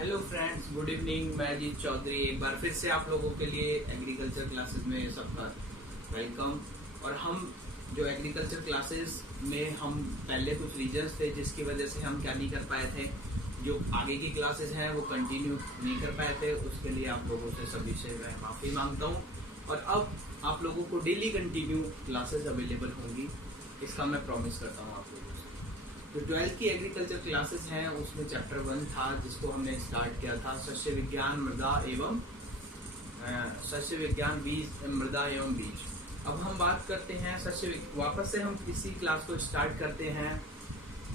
Hello friends, good evening. मैं अजीत चौधरी एक बार फिर से आप लोगों के लिए एग्रीकल्चर क्लासेस में सबका वेलकम। और हम जो एग्रीकल्चर क्लासेस में हम पहले कुछ रीजंस थे जिसकी वजह से हम क्या नहीं कर पाए थे, जो आगे की क्लासेस हैं वो कंटिन्यू नहीं कर पाए थे, उसके लिए आप लोगों से सभी से मैं माफ़ी मांगता हूँ। और अब आप लोगों को डेली कंटिन्यू क्लासेस अवेलेबल होंगी, इसका मैं प्रॉमिस करता हूँ आप लोगों से। जो 12th की एग्रीकल्चर क्लासेस हैं उसमें चैप्टर 1 था जिसको हमने स्टार्ट किया था सस्य विज्ञान मृदा एवं बीज। अब हम बात करते हैं वापस से हम इसी क्लास को स्टार्ट करते हैं।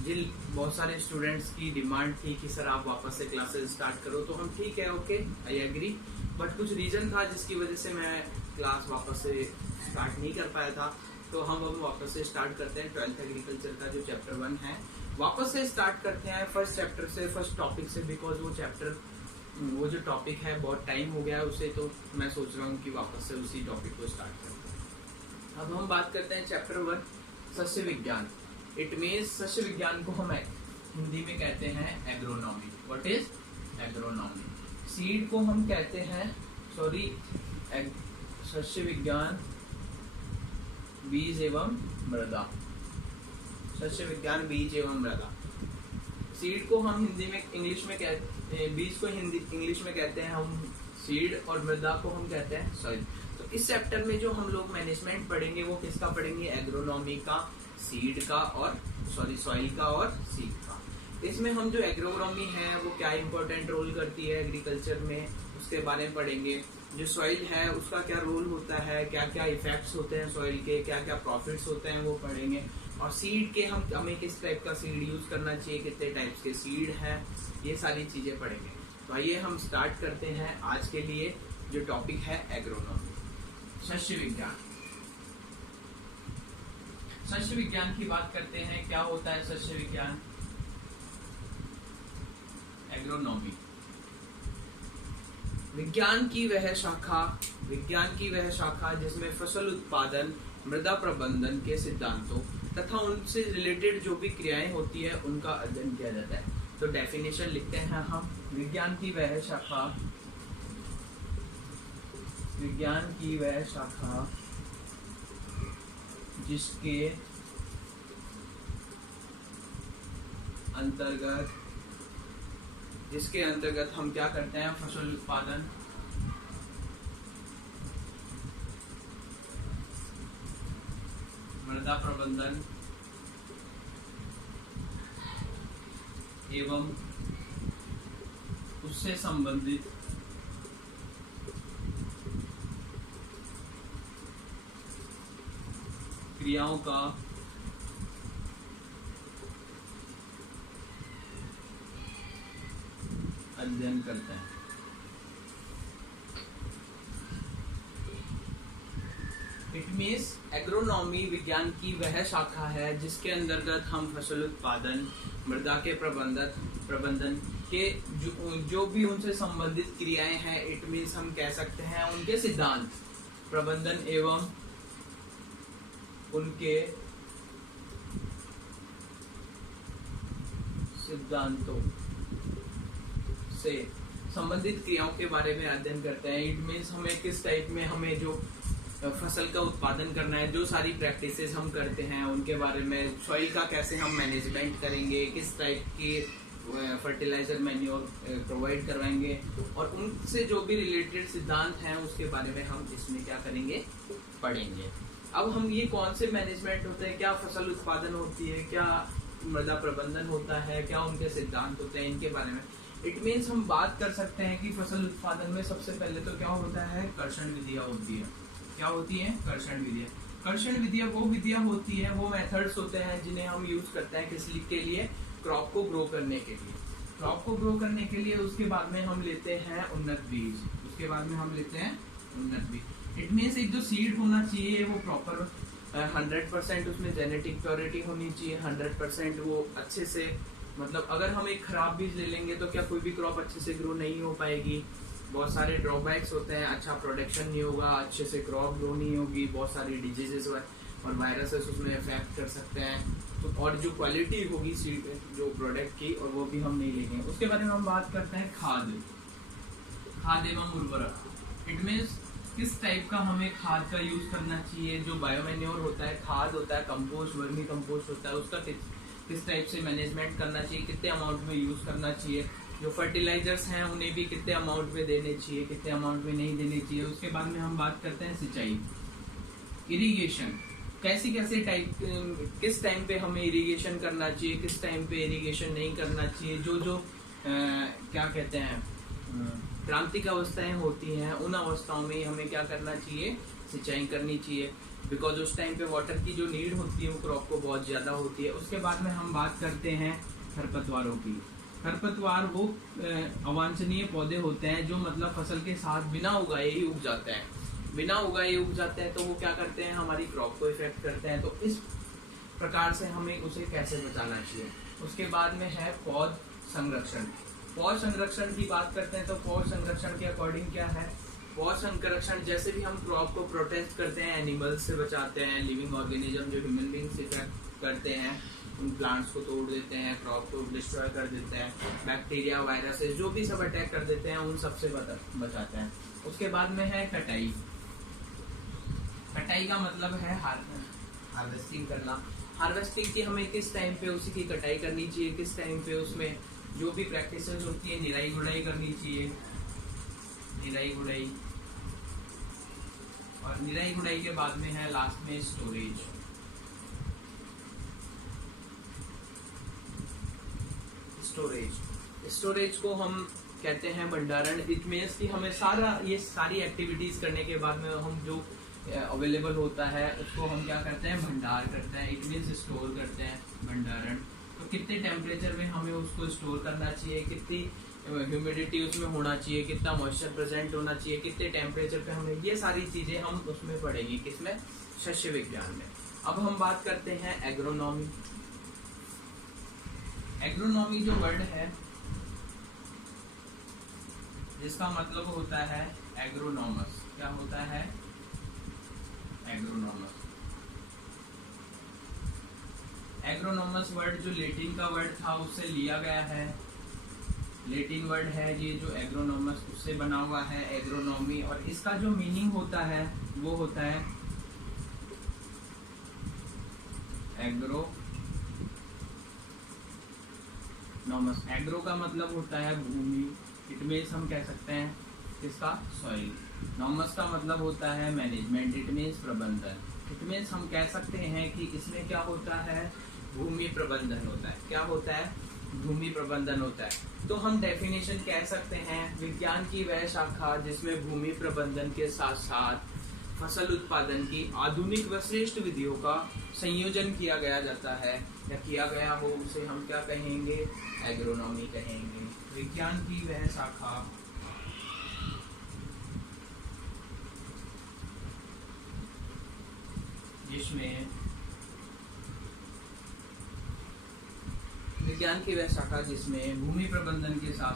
जिन बहुत सारे स्टूडेंट्स की डिमांड थी कि सर आप वापस से क्लासेस स्टार्ट करो, तो हम ठीक है, ओके, आई एग्री। बट कुछ रीजन था जिसकी वजह से मैं क्लास वापस से स्टार्ट नहीं कर पाया था, तो हम अब वापस से स्टार्ट करते हैं 12th एग्रीकल्चर का जो चैप्टर 1 है। वापस से स्टार्ट करते हैं फर्स्ट चैप्टर से, फर्स्ट टॉपिक से, बिकॉज वो जो टॉपिक है बहुत टाइम हो गया है उसे, तो मैं सोच रहा हूँ कि वापस से उसी टॉपिक को स्टार्ट करते हैं। अब हम बात करते हैं चैप्टर 1 सस्य विज्ञान। इट मीन्स सस्य विज्ञान को हम हिंदी में कहते हैं agronomy. What is agronomy? Seed को हम कहते हैं सस्य विज्ञान बीज एवं मृदा। सस्य विज्ञान बीज एवं मृदा। सीड को हम हिंदी में इंग्लिश में कहते हैं, बीज को इंग्लिश में कहते हैं हम सीड, और मृदा को हम कहते हैं सॉइल। तो इस चैप्टर में जो हम लोग मैनेजमेंट पढ़ेंगे वो किसका पढ़ेंगे? एग्रोनॉमी का, सीड का और सॉइल का और सीड का। इसमें हम जो एग्रोनॉमी है वो क्या इंपॉर्टेंट रोल करती है एग्रीकल्चर में, उसके बारे में पढ़ेंगे। जो सॉइल है उसका क्या रोल होता है, क्या क्या इफेक्ट्स होते हैं सॉइल के, क्या क्या प्रॉफिट्स होते हैं वो पढ़ेंगे। और सीड के हमें किस टाइप का सीड यूज करना चाहिए, कितने टाइप्स के सीड है, ये सारी चीजें पढ़ेंगे। तो आइए हम स्टार्ट करते हैं आज के लिए जो टॉपिक है एग्रोनॉमी, सस्य विज्ञान। सस्य विज्ञान की बात करते हैं। क्या होता है सस्य विज्ञान? एग्रोनॉमी विज्ञान की वह शाखा जिसमें फसल उत्पादन, मृदा प्रबंधन के सिद्धांतों तथा उनसे रिलेटेड जो भी क्रियाएं होती है उनका अध्ययन किया जाता है। तो डेफिनेशन लिखते हैं हम, विज्ञान की वह शाखा जिसके अंतर्गत हम क्या करते हैं? फसल उत्पादन, मृदा प्रबंधन एवं उससे संबंधित क्रियाओं का अध्ययन करते हैं। इट मीन्स एग्रोनॉमी विज्ञान की वह शाखा है जिसके अंतर्गत हम फसल उत्पादन, मृदा के प्रबंधन के जो भी उनसे संबंधित क्रियाएं हैं, इट मीन्स हम कह सकते हैं उनके सिद्धांत, प्रबंधन एवं उनके सिद्धांतों से संबंधित क्रियाओं के बारे में अध्ययन करते हैं। इट मीन्स हमें किस टाइप में हमें जो फसल का उत्पादन करना है, जो सारी प्रैक्टिसेस हम करते हैं उनके बारे में, सॉइल का कैसे हम मैनेजमेंट करेंगे, किस टाइप की फर्टिलाइजर मैन्योर प्रोवाइड करवाएंगे, और उनसे जो भी रिलेटेड सिद्धांत हैं उसके बारे में हम इसमें क्या करेंगे? पढ़ेंगे। अब हम ये कौन से मैनेजमेंट होते हैं, क्या फसल उत्पादन होती है, क्या मृदा प्रबंधन होता है, क्या उनके सिद्धांत होते हैं, इनके बारे में इट मीन्स हम बात कर सकते हैं कि फसल उत्पादन में सबसे पहले तो क्या होता है? कर्षण विधियां होती है। क्या होती है? कर्षण विधियां। कर्षण विधियां वो विधियां होती है, वो मेथड्स होते हैं जिन्हें हम यूज करते हैं किस के लिए? क्रॉप को ग्रो करने के लिए। क्रॉप को ग्रो करने के लिए उसके बाद में हम लेते हैं उन्नत बीज। इट मीन्स एक जो सीड होना चाहिए वो प्रॉपर 100% उसमें जेनेटिक प्योरिटी होनी चाहिए, 100% वो अच्छे से, मतलब अगर हम एक खराब बीज ले लेंगे तो क्या कोई भी क्रॉप अच्छे से ग्रो नहीं हो पाएगी। बहुत सारे ड्रॉबैक्स होते हैं, अच्छा प्रोडक्शन नहीं होगा, अच्छे से क्रॉप ग्रो नहीं होगी, बहुत सारी डिजीजेस और वायरसेस उसमें अफेक्ट कर सकते हैं। और जो क्वालिटी होगी सीड जो प्रोडक्ट की, और वो भी हम नहीं लेंगे। उसके बारे में हम बात करते हैं खाद एवं उर्वरक। इट मीन्स किस टाइप का हमें खाद का यूज करना चाहिए। जो बायोमैन्योर होता है, खाद होता है, कंपोस्ट, वर्मी कंपोस्ट होता है, उसका किस टाइप से मैनेजमेंट करना चाहिए, कितने अमाउंट में यूज करना चाहिए। जो फर्टिलाइजर्स हैं उन्हें भी कितने अमाउंट में देने चाहिए, कितने अमाउंट में नहीं देने चाहिए। उसके बाद में हम बात करते हैं सिंचाई, इरिगेशन। कैसे टाइप, किस टाइम पे हमें इरिगेशन करना चाहिए, किस टाइम पे इरिगेशन नहीं करना चाहिए। जो क्या कहते हैं क्रांतिक अवस्थाएं होती हैं, उन अवस्थाओं में हमें क्या करना चाहिए, सिंचाई करनी चाहिए। बिकॉज उस टाइम पे वाटर की जो नीड होती है वो क्रॉप को बहुत ज्यादा होती है। उसके बाद में हम बात करते हैं खरपतवारों की। खरपतवार वो अवांछनीय पौधे होते हैं जो मतलब फसल के साथ बिना उगाए ही उग जाते हैं, तो वो क्या करते हैं, हमारी क्रॉप को इफेक्ट करते हैं। तो इस प्रकार से हमें उसे कैसे बचाना चाहिए। उसके बाद में है पौध संरक्षण। पौध संरक्षण की बात करते हैं तो पौध संरक्षण के अकॉर्डिंग क्या है, पौध संरक्षण जैसे भी हम क्रॉप को प्रोटेक्ट करते हैं, एनिमल्स से बचाते हैं, लिविंग ऑर्गेनिज्म जो ह्यूमन बींग्स इफेक्ट करते हैं, उन प्लांट्स को तोड़ देते हैं, क्रॉप को डिस्ट्रॉय कर देते हैं, बैक्टीरिया, वायरसेस जो भी सब अटैक कर देते हैं, उन सबसे बचाते हैं। उसके बाद में है कटाई। कटाई का मतलब है हार्वेस्टिंग करना। हार्वेस्टिंग की हमें किस टाइम पे उसी की कटाई करनी चाहिए, किस टाइम पे उसमें जो भी प्रैक्टिसेस होती है, निराई गुड़ाई करनी चाहिए, निराई गुड़ाई। और निराई गुड़ाई के बाद में है लास्ट में स्टोरेज। स्टोरेज को हम कहते हैं भंडारण। इट मीन्स कि हमें ये सारी एक्टिविटीज करने के बाद में हम जो अवेलेबल होता है उसको हम क्या करते हैं, भंडार करते हैं। इट मीन्स स्टोर करते हैं, भंडारण। तो कितने टेम्परेचर में हमें उसको स्टोर करना चाहिए, कितनी ह्यूमिडिटी उसमें होना चाहिए, कितना मॉइस्चर प्रेजेंट होना चाहिए, कितने टेम्परेचर पे हमें, ये सारी चीजें हम उसमें पढ़ेंगे, किसमें, शस्य विज्ञान में। अब हम बात करते हैं एग्रोनॉमी। एग्रोनॉमी जो वर्ड है जिसका मतलब होता है एग्रोनॉमस। क्या होता है, एग्रोनॉमस। एग्रोनॉमस वर्ड जो लेटिन का वर्ड था उससे लिया गया है। लेटिन वर्ड है ये जो एग्रोनॉमस, उससे बना हुआ है एग्रोनॉमी। और इसका जो मीनिंग होता है वो होता है एग्रोनॉमस। एग्रो का मतलब होता है भूमि। इट मीन्स हम कह सकते हैं किसका, सॉइल। नॉमस का मतलब होता है मैनेजमेंट। इट मीन्स प्रबंधन। इट मीन्स हम कह सकते हैं कि इसमें क्या होता है, भूमि प्रबंधन होता है। क्या होता है, भूमि प्रबंधन होता है। तो हम डेफिनेशन कह सकते हैं, विज्ञान की वह शाखा जिसमें भूमि प्रबंधन के साथ साथ फसल उत्पादन की आधुनिक व श्रेष्ठ विधियों का संयोजन किया गया जाता है या किया गया हो, उसे हम क्या कहेंगे, एग्रोनॉमी कहेंगे। विज्ञान की वह शाखा जिसमें विज्ञान की वह शाखा जिसमें भूमि प्रबंधन के साथ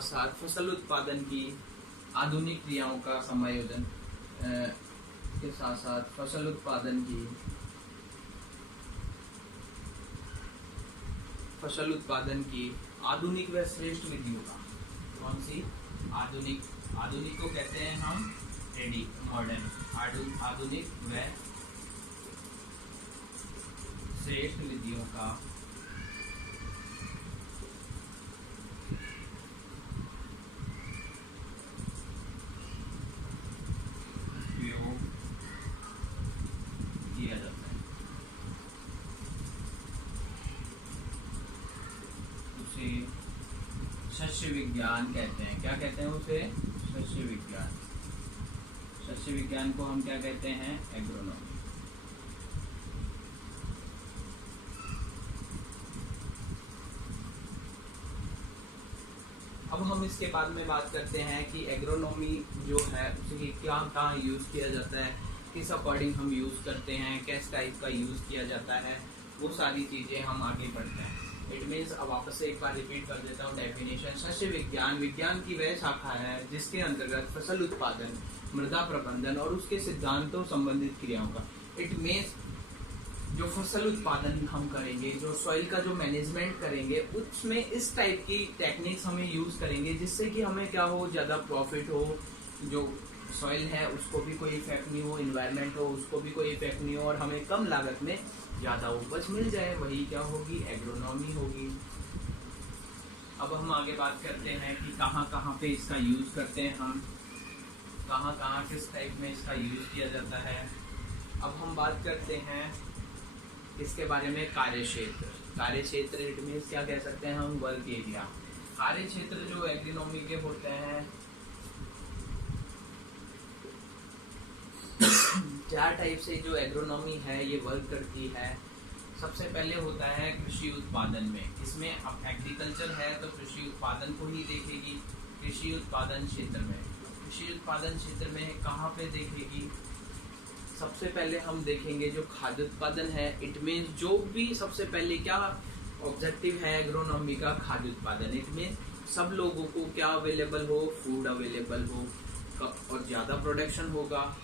साथ फसल उत्पादन की आधुनिक क्रियाओं का समायोजन के साथ साथ फसल उत्पादन की आधुनिक व श्रेष्ठ विधियों का, कौन सी, आधुनिक को कहते हैं हम रेडी, मॉडर्न। आधुनिक व श्रेष्ठ विधियों का उपयोग किया जाता है। उसे शस्य विज्ञान कहते हैं। क्या कहते हैं उसे, शस्य विज्ञान। शस्य विज्ञान को हम क्या कहते हैं, एग्रोनॉमी। अब हम इसके बाद में बात करते हैं कि एग्रोनॉमी जो है उसे क्या कहाँ यूज किया जाता है, किस अकॉर्डिंग हम यूज करते हैं, किस टाइप का यूज किया जाता है, वो सारी चीजें हम आगे पढ़ते हैं। इट मीन्स अब वापस से एक बार रिपीट कर देता हूँ डेफिनेशन। सस्य विज्ञान विज्ञान की वह शाखा है जिसके अंतर्गत फसल उत्पादन, मृदा प्रबंधन और उसके सिद्धांतों संबंधित क्रियाओं का, इट मीन्स जो फसल उत्पादन हम करेंगे, जो सॉइल का जो मैनेजमेंट करेंगे, उसमें इस टाइप की टेक्निक्स हमें यूज करेंगे जिससे कि हमें क्या हो, ज्यादा प्रॉफिट हो, जो सॉइल है उसको भी कोई इफेक्ट नहीं हो, इन्वायरमेंट हो उसको भी कोई इफेक्ट नहीं हो, और हमें कम लागत में ज्यादा उपज मिल जाए, वही क्या होगी, एग्रोनॉमी होगी। अब हम आगे बात करते हैं कि कहाँ कहाँ पे इसका यूज करते हैं हम, कहाँ कहाँ किस टाइप में इसका यूज किया जाता है। अब हम बात करते हैं इसके बारे में, कार्य क्षेत्र। कार्य क्षेत्र इट मीन्स क्या कह सकते हैं हम, वर्क एरिया। कार्य क्षेत्र जो एग्रोनॉमी के होते हैं, चार टाइप से जो एग्रोनॉमी है ये वर्क करती है। सबसे पहले होता है कृषि उत्पादन में, इसमें अब एग्रीकल्चर है तो कृषि उत्पादन को ही देखेगी। कृषि उत्पादन क्षेत्र में, कृषि उत्पादन क्षेत्र में कहाँ पे देखेगी, सबसे पहले हम देखेंगे जो खाद्य उत्पादन है। इट मीन्स जो भी सबसे पहले क्या ऑब्जेक्टिव है एग्रोनॉमी का, खाद्य उत्पादन। इट मीन्स सब लोगों को क्या अवेलेबल हो, फूड अवेलेबल हो, और ज्यादा प्रोडक्शन होगा,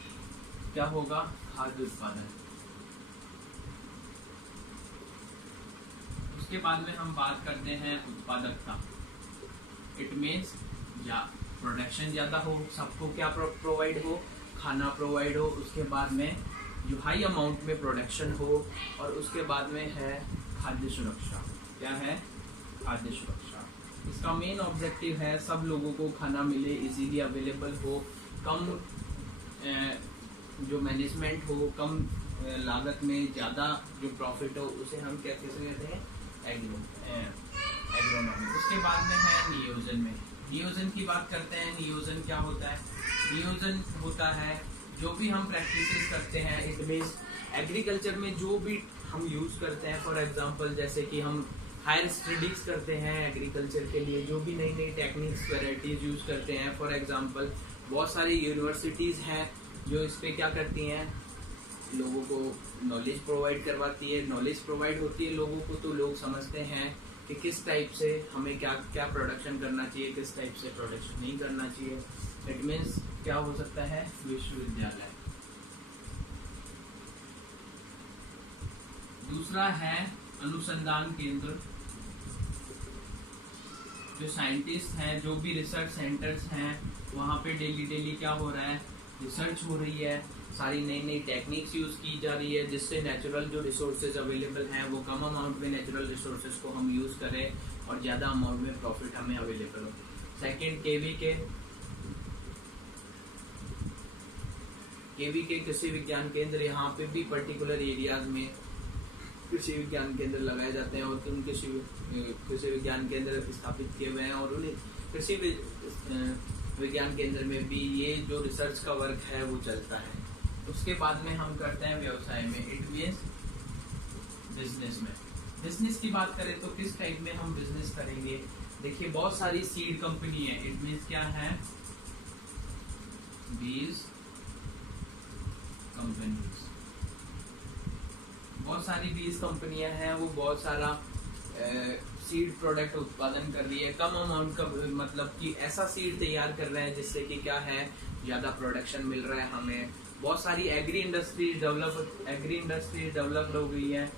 क्या होगा, खाद्य उत्पादन। उसके बाद में हम बात करते हैं उत्पादकता। इट मीन्स या प्रोडक्शन ज्यादा हो, सबको क्या प्रोवाइड हो, खाना प्रोवाइड हो। उसके बाद में जो हाई अमाउंट में प्रोडक्शन हो, और उसके बाद में है खाद्य सुरक्षा। क्या है, खाद्य सुरक्षा। इसका मेन ऑब्जेक्टिव है सब लोगों को खाना मिले, इजीली अवेलेबल हो, कम जो मैनेजमेंट हो, कम लागत में ज्यादा जो प्रॉफिट हो, उसे हम क्या कैसे कहते हैं, एग्रोनॉमी। उसके बाद में है नियोजन में। नियोजन की बात करते हैं, नियोजन क्या होता है, नियोजन होता है जो भी हम प्रैक्टिसेस करते हैं। इट मीन्स एग्रीकल्चर में जो भी हम यूज करते हैं, फॉर एग्जांपल जैसे कि हम हायर स्टडीज करते हैं एग्रीकल्चर के लिए, जो भी नई नई टेक्निक्स वेराइटीज यूज करते हैं। फॉर एग्जांपल बहुत सारी यूनिवर्सिटीज हैं जो इस पे क्या करती हैं, लोगों को नॉलेज प्रोवाइड करवाती है। नॉलेज प्रोवाइड होती है लोगों को तो लोग समझते हैं कि किस टाइप से हमें क्या क्या प्रोडक्शन करना चाहिए, किस टाइप से प्रोडक्शन नहीं करना चाहिए। इट मीन्स क्या हो सकता है, विश्वविद्यालय। दूसरा है अनुसंधान केंद्र। जो साइंटिस्ट हैं, जो भी रिसर्च सेंटर्स हैं, वहाँ पे डेली डेली क्या हो रहा है, रिसर्च हो रही है, सारी नई नई टेक्निक्स यूज की जा रही है जिससे नेचुरल जो रिसोर्सेज अवेलेबल हैं वो कम अमाउंट में नेचुरल रिसोर्सेज को हम यूज करें और ज्यादा अमाउंट में प्रॉफिट हमें अवेलेबल हो। सेकंड केवी के कृषि विज्ञान केंद्र, यहाँ पे भी पर्टिकुलर एरियाज में कृषि विज्ञान केंद्र लगाए जाते हैं और उन कृषि विज्ञान केंद्र स्थापित किए हुए हैं, और उन्हें कृषि विज्ञान केंद्र में भी ये जो रिसर्च का वर्क है वो चलता है। उसके बाद में हम करते हैं व्यवसाय में। इट मीन्स बिजनेस में। बिजनेस की बात करें तो किस टाइप में हम बिजनेस करेंगे, देखिए बहुत सारी सीड कंपनी है। इट मीन्स क्या है, बीज कंपनीज, बहुत सारी बीज कंपनियां हैं, वो बहुत सारा सीड प्रोडक्ट उत्पादन कर रही है, कम अमाउंट का, मतलब कि ऐसा सीड तैयार कर रहे हैं जिससे कि क्या है, ज्यादा प्रोडक्शन मिल रहा है हमें। बहुत सारी एग्री इंडस्ट्रीज डेवलप हो गई है,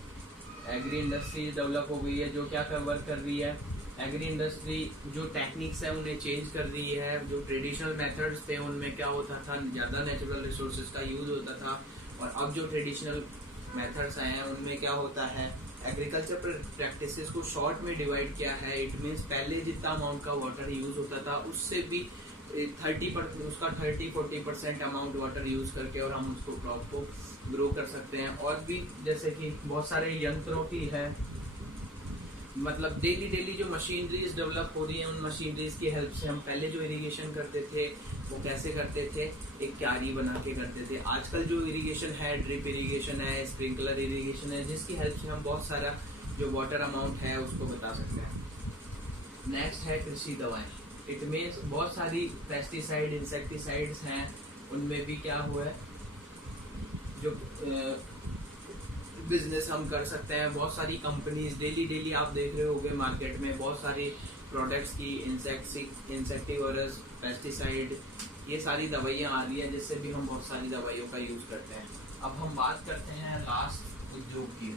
एग्री इंडस्ट्रीज डेवलप हो गई है जो क्या वर्क कर रही है, एग्री इंडस्ट्री जो टेक्निक्स है उन्हें चेंज कर रही है। जो ट्रेडिशनल मेथड्स थे उनमें क्या होता था, ज्यादा नेचुरल रिसोर्सेज का यूज होता था, और अब जो ट्रेडिशनल मेथड्स आए हैं उनमें क्या होता है, एग्रीकल्चर प्रैक्टिसेस को शॉर्ट में डिवाइड किया है। इट मीन्स पहले जितना अमाउंट का वाटर यूज होता था उससे भी 30-40% अमाउंट वाटर यूज करके और हम उसको क्रॉप को ग्रो कर सकते हैं। और भी जैसे कि बहुत सारे यंत्रों की है, मतलब डेली जो मशीनरीज डेवलप हो रही है, उन मशीनरीज की हेल्प से हम पहले जो इरिगेशन करते थे वो कैसे करते थे, एक क्यारी बना के करते थे। आजकल जो इरिगेशन है, ड्रिप इरिगेशन है, स्प्रिंकलर इरिगेशन है, जिसकी हेल्प से हम बहुत सारा जो वाटर अमाउंट है उसको बता सकते हैं। नेक्स्ट है कृषि दवाएं। इट मीन्स बहुत सारी पेस्टिसाइड, इंसेक्टिसाइड्स हैं, उनमें भी क्या हुआ है, जो बिजनेस हम कर सकते हैं। बहुत सारी कंपनीज डेली आप देख रहे होंगे मार्केट में बहुत सारी प्रोडक्ट्स की इंसेक्टिवर्स, पेस्टिसाइड, ये सारी दवाइयाँ आ रही हैं जिससे भी हम बहुत सारी दवाइयों का यूज करते हैं। अब हम बात करते हैं लास्ट उद्योग की।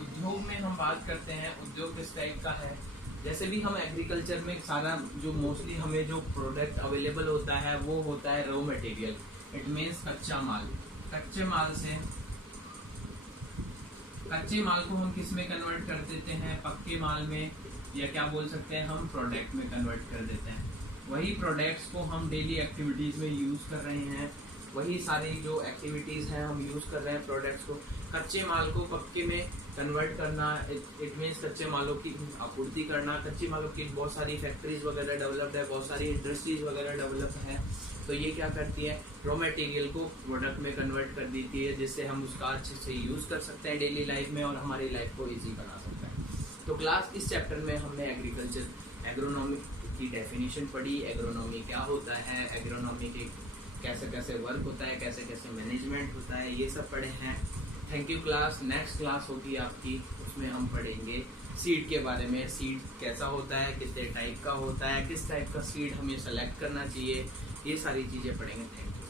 उद्योग में हम बात करते हैं उद्योग किस टाइप का है। जैसे भी हम एग्रीकल्चर में सारा जो मोस्टली हमें जो प्रोडक्ट अवेलेबल होता है वो होता है रॉ मटेरियल, इट मीन्स कच्चा माल। कच्चे माल को हम किस में कन्वर्ट कर देते हैं, पक्के माल में, या क्या बोल सकते हैं हम प्रोडक्ट में कन्वर्ट कर देते हैं। वही प्रोडक्ट्स को हम डेली एक्टिविटीज में यूज कर रहे हैं, वही सारी जो एक्टिविटीज हैं हम यूज कर रहे हैं प्रोडक्ट्स को। कच्चे माल को पक्के में कन्वर्ट करना, इट मीन्स कच्चे मालों की आपूर्ति करना। कच्चे मालों की बहुत सारी फैक्ट्रीज वगैरह डेवलप्ड है, बहुत सारी इंडस्ट्रीज वगैरह डेवलप है। तो ये क्या करती है, रॉ मटेरियल को प्रोडक्ट में कन्वर्ट कर देती है, जिससे हम उसका अच्छे से यूज कर सकते हैं डेली लाइफ में और हमारी लाइफ को इजी बना सकते हैं। तो क्लास इस चैप्टर में हमने एग्रोनॉमी की डेफिनेशन पढ़ी, एग्रोनॉमी क्या होता है, एग्रोनॉमी के कैसे कैसे वर्क होता है, कैसे कैसे मैनेजमेंट होता है, ये सब पढ़े हैं। Thank you class. Next class होगी आपकी, उसमें हम पढ़ेंगे सीड के बारे में। सीड कैसा होता है, कितने टाइप का होता है, किस टाइप का सीड हमें सेलेक्ट करना चाहिए, ये सारी चीज़ें पढ़ेंगे। Thank you.